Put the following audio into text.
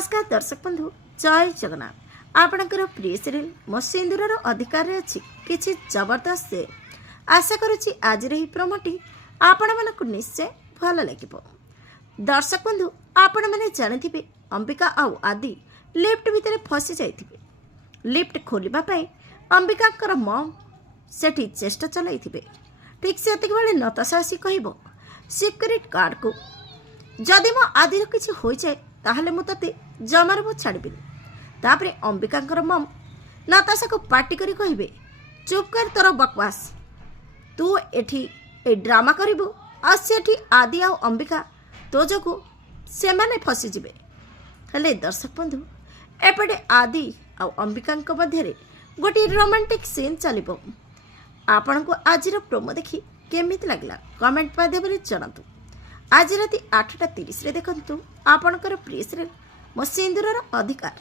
नमस्कार दर्शक बंधु जय जगन्नाथ आपणकर प्रिय सीरियल मो सिंदूर अधिकार अच्छी किसी जबरदस्त आशा करुच्ची आज प्रोमोटी आपण मानक निश्चय भल लगे। दर्शक बंधु आपण मैंने जानी अंबिका आउ आदि लिफ्ट भितर फसी जाइथिबे। लिफ्ट खोलिबा अंबिका मम सेठी चेष्टा चलाइथिबे। ठीक से बेले नताशा आसी कहब सिक्यूरीटी गार्ड को जदि मो आदिर किछि होई जाए ताहले मु तते जमार मु छाड़बिनी। तापरे अंबिका मम नताशा को पार्टी करी कहबे चुप कर तोर बकवास तू एठी ए ड्रामा करिबु आ सेठी आदि आ अंबिका तो जगु से माने फसी जिबे। हेले दर्शक बंधु एपटे आदि आ अंबिका मध्य गोटे रोमांटिक सीन चलिबो। आपण को आज प्रोमो देखी केमिति लागला कमेंट माध्यम जनातु। आज राति 8:30 देखंतु आपणकर प्रिय सीरियल मो सिंदूर अधिकार।